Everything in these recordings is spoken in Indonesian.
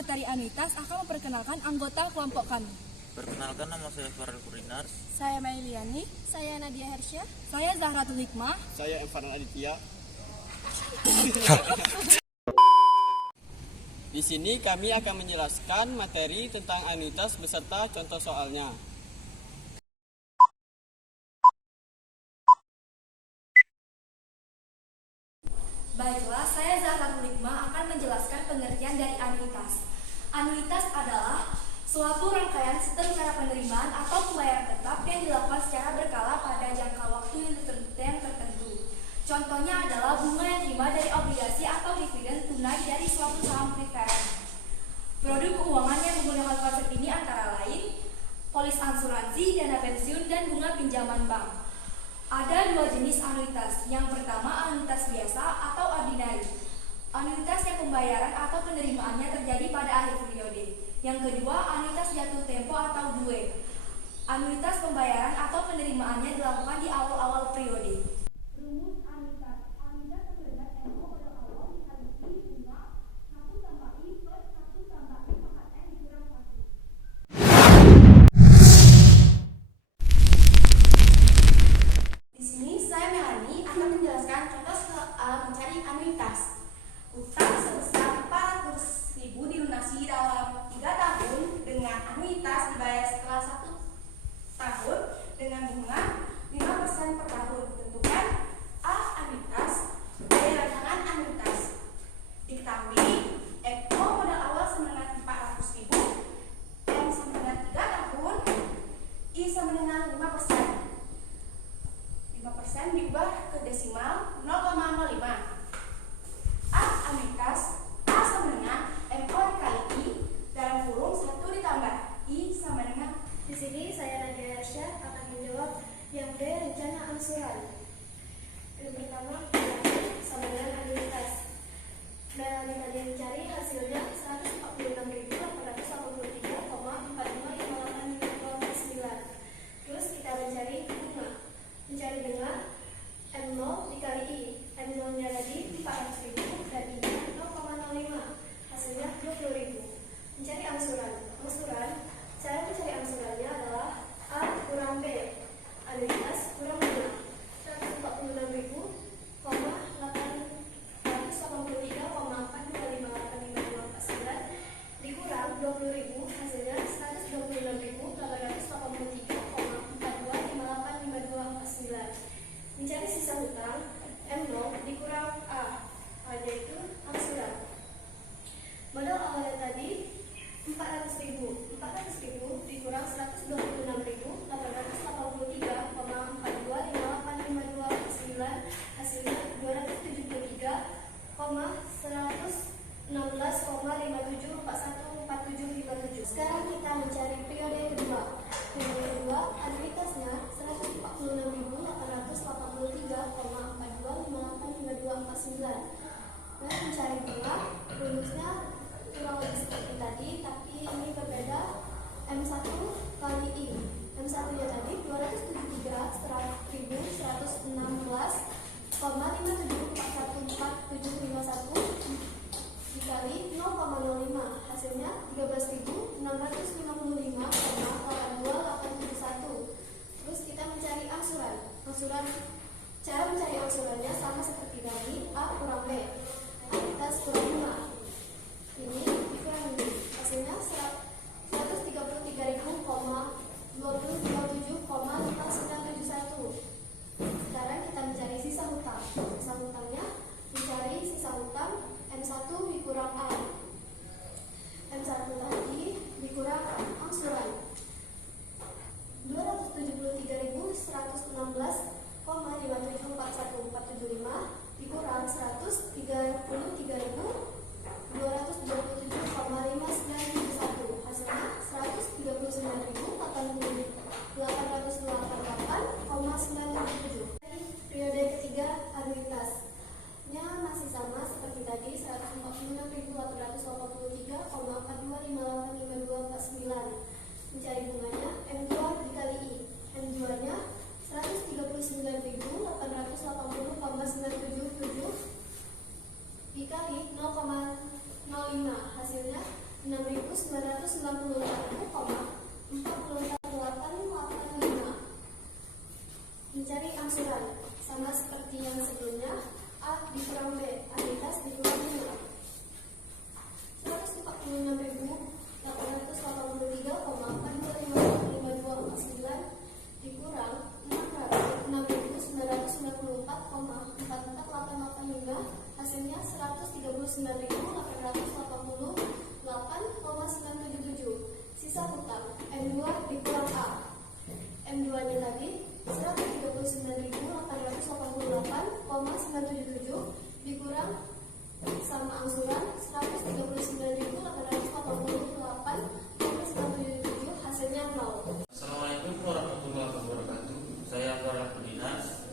materi anuitas akan memperkenalkan anggota kelompok kami. Perkenalkan, nama saya Farel Kurinars. Saya Mailiani. Saya Nadia Hersya. Saya Zahratul Hikmah. Saya Farhan Aditya. Di sini kami akan menjelaskan materi tentang anuitas beserta contoh soalnya. Baiklah, saya Zahratul Hikmah akan menjelaskan pengertian dari anuitas. Anuitas adalah suatu rangkaian sistem cara penerimaan atau pembayaran tetap yang dilakukan secara berkala pada jangka waktu yang tertentu. Contohnya adalah bunga yang terima dari obligasi atau dividen tunai dari suatu saham preferen. Produk keuangan yang menggunakan konsep ini antara lain polis asuransi, dana pensiun, dan bunga pinjaman bank. Ada dua jenis anuitas. Yang pertama, anuitas biasa atau ordinary. Anuitas yang pembayaran atau penerimaannya terjadi pada akhir periode. Yang kedua, anuitas jatuh tempo atau due. Anuitas pembayaran atau penerimaannya dilakukan di awal-awal periode. Rumus anuitas. Anuitas terlihat NO pada awal dikali I bunga 1 tambah I plus 1 tambah I pangkat N dikurang 1. Di sini saya Melani akan menjelaskan contoh soal mencari anuitas. Utang sebesar 400.000 dilunasi dalam 3 tahun dengan anuitas dibayar setelah 1 tahun dengan bunga 5% per tahun. Tentukan A anuitas, B rancangan anuitas. Diketahui FO modal awal sama dengan 400.000, M sama dengan 3 tahun, I sama dengan 5%. 5% diubah ke desimal 0,05. A anuitas, A sama dengan MO dikali I dalam kurung 1 ditambah I sama dengan. Di sini saya Nadia Hersya akan menjawab yang D, rencana angsuran. Yang pertama, sama dengan anuitas. Melani tadi mencari hasilnya 146.883,455859. Terus kita mencari bunga. Mencari dengan M0 dikali I. M0 nya tadi 400.000 dan I nya 0,05. Hasilnya 20.000. Mencari angsuran. Cara mencari angsurannya adalah A kurang B. Anuitas kurang bunga. 146.883,425859 dikurang 20.000, hasilnya 126.883,425859. Mencari sisa hutang M0 dikurang A, A-nya itu angsuran. Modal awalnya tadi 400.000 dikurang 126.883,425859 hasilnya 273,116,57414757. Sekarang kita mencari periode kedua. Periode kedua anuitasnya 146.883,42585249. Dan mencari bunga, rumusnya kurang lebih seperti tadi, tapi ini berbeda. M1 kali I. M1 nya tadi 273,116,57414751 dikali 0,05, hasilnya 13.655,8281. Terus kita mencari angsuran. Cara mencari angsurannya sama seperti tadi, A kurang B. Anuitas kurang bunga. Ini dikurang B. Hasilnya 133.000,2027,5971. Sekarang kita mencari sisa hutang. Sisa hutangnya mencari sisa hutang M1 dikurang A. M1 tadi dikurang angsuran 273.116,5741475 dikurang 133.227,5971. Hasilnya 139.888,977. Periode ketiga anuitasnya masih sama seperti tadi, 146.883,42585249. Mencari bunganya M2 dikali I. M2 nya 139.880,977 dikali 0,05, hasilnya 16.999,999. M2 dikurang A. M2-nya lagi 139.888,977 dikurang sama angsuran 139.888,977 hasilnya 0. Assalamualaikum warahmatullahi wabarakatuh. Saya Farah Dinas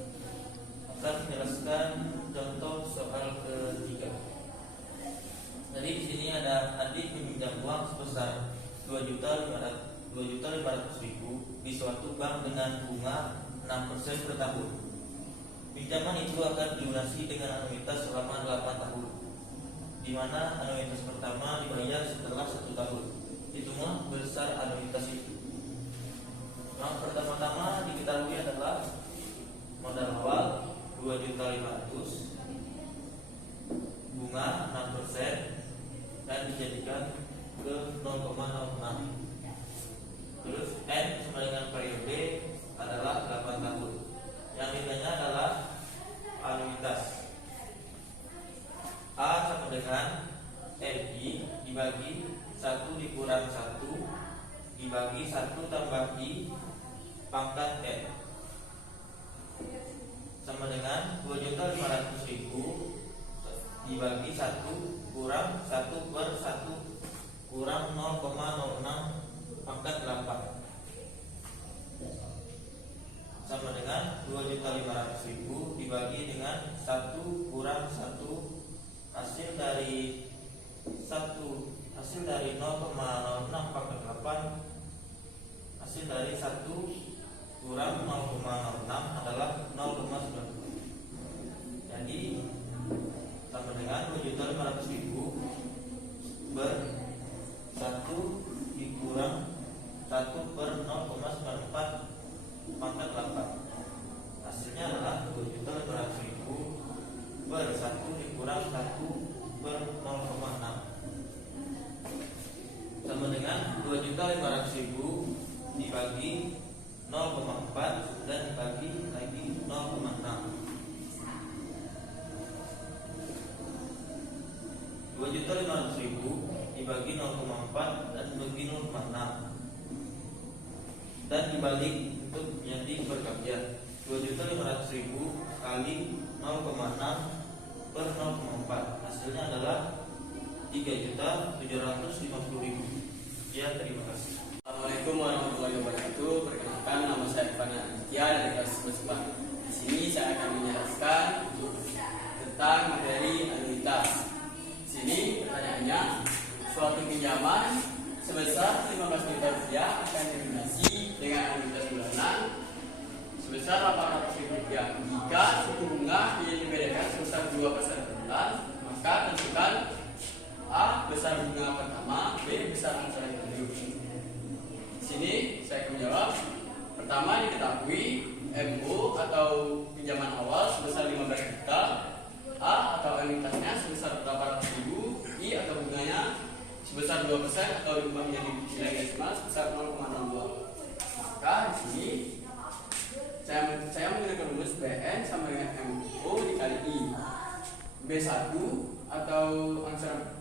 akan menjelaskan contoh soal ketiga. Jadi di sini ada Adi meminjam uang sebesar 2.500.000 di suatu bank dengan bunga 6% per tahun. Pinjaman itu akan dilunasi dengan anuitas selama 8 tahun, di mana anuitas pertama dibayar setelah 1 tahun. Hitunglah besar anuitas itu. Yang pertama-tama diketahui adalah modal awal 2.500.000, bunga 6%, dan dijadikan ke 0,06. Terus N sama dengan periode adalah 8 tahun. Yang nilainya adalah anuitas. A sama dengan LI dibagi 1 dikurang 1 dibagi 1 tambah I pangkat N sama dengan 2.500.000 dibagi 1 kurang 1 per 1 kurang 0,06 pangkat 8 sama dengan 2.500.000 dibagi dengan 1 kurang 1 hasil dari 0,06 pangkat 8 hasil dari 1 kurang 0,06 adalah 0,9. Jadi sama dengan 2.500.000 ber 1 dikurang 1 per 0,94 pangkat 8. Hasilnya adalah 2.500.000 per 1 dikurang 1 per 0,6 sama dengan 2.500.000 dibagi 0,4 dan dibagi lagi 0,6. 2.500.000 dibagi 0,4 dan dibagi 0,6 dan dibalik untuk menjadi berkalian 2.500.000 kali 0,6 per 0,4 hasilnya adalah 3.750.000. Ya, terima kasih. Assalamualaikum warahmatullahi wabarakatuh. Perkenalkan, nama saya Fana Aditya dari kelas 11. Di sini saya akan menjelaskan tentang materi anuitas. Di sini pertanyaannya, suatu pinjaman sebesar 15 juta rupiah akan dilunasi dengan anuitas bulanan sebesar 800.000 rupiah. Jika suku bunga yang dibedakan sebesar 2% per bulan, maka tentukan A besar bunga pertama, B besar angsuran kedua. Di sini saya akan menjawab. Pertama diketahui MO atau pinjaman awal sebesar 15 juta, A atau anuitasnya sebesar 800.000, I atau bunganya sebesar 2% atau diubah menjadi nilai desimal sebesar 0,02. Maka di sini saya menggunakan rumus BN sama dengan MO dikali I. B1 atau angsuran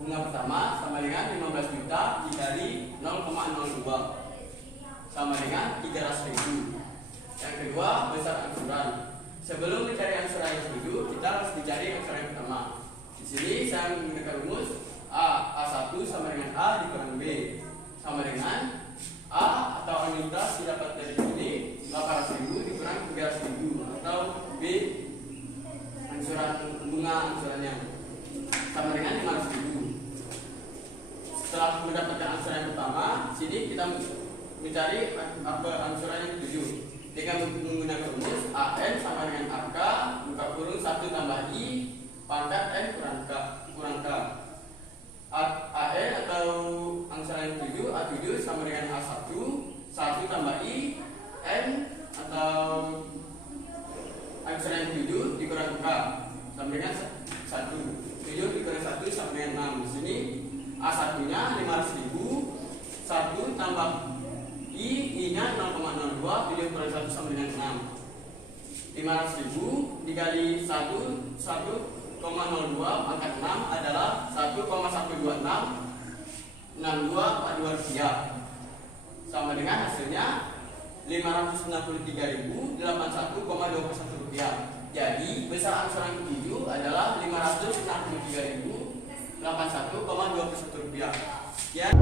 bunga pertama sama dengan 15 juta dikali 0,02 sama dengan 300.000. Yang kedua besar angsuran. Sebelum mencari angsuran yang kedua, kita harus mencari angsuran yang pertama. Di sini saya menggunakan rumus A1 sama dengan A dikurang B sama dengan A atau anuitas didapat dari sini 800.000 dikurang 300.000 atau B angsuran bunga angsurannya sama dengan 500.000. Setelah mendapatkan angsuran yang pertama, sini kita mencari apa angsuran yang ketujuh dengan menggunakan rumus AN sama dengan AK buka kurung 1 tambah I pangkat N kurang K. AN atau angsuran yang ketujuh A7 sama dengan A1 1 tambah I N atau angsuran yang ketujuh dikurang K sama dengan 1. 7 dikurang 1 sama dengan 6. Di sini A1 nya 500.000, 1 tambah I nya 0,02, 7 kurang 1 sama dengan 6. 500.000 dikali 1 1,02 pangkat 6 adalah 1,126. 6 62,42 rupiah, sama dengan hasilnya 563.081,21 rupiah. Jadi besar angsuran ketujuh adalah 563.081,21 rupiah. Sekian.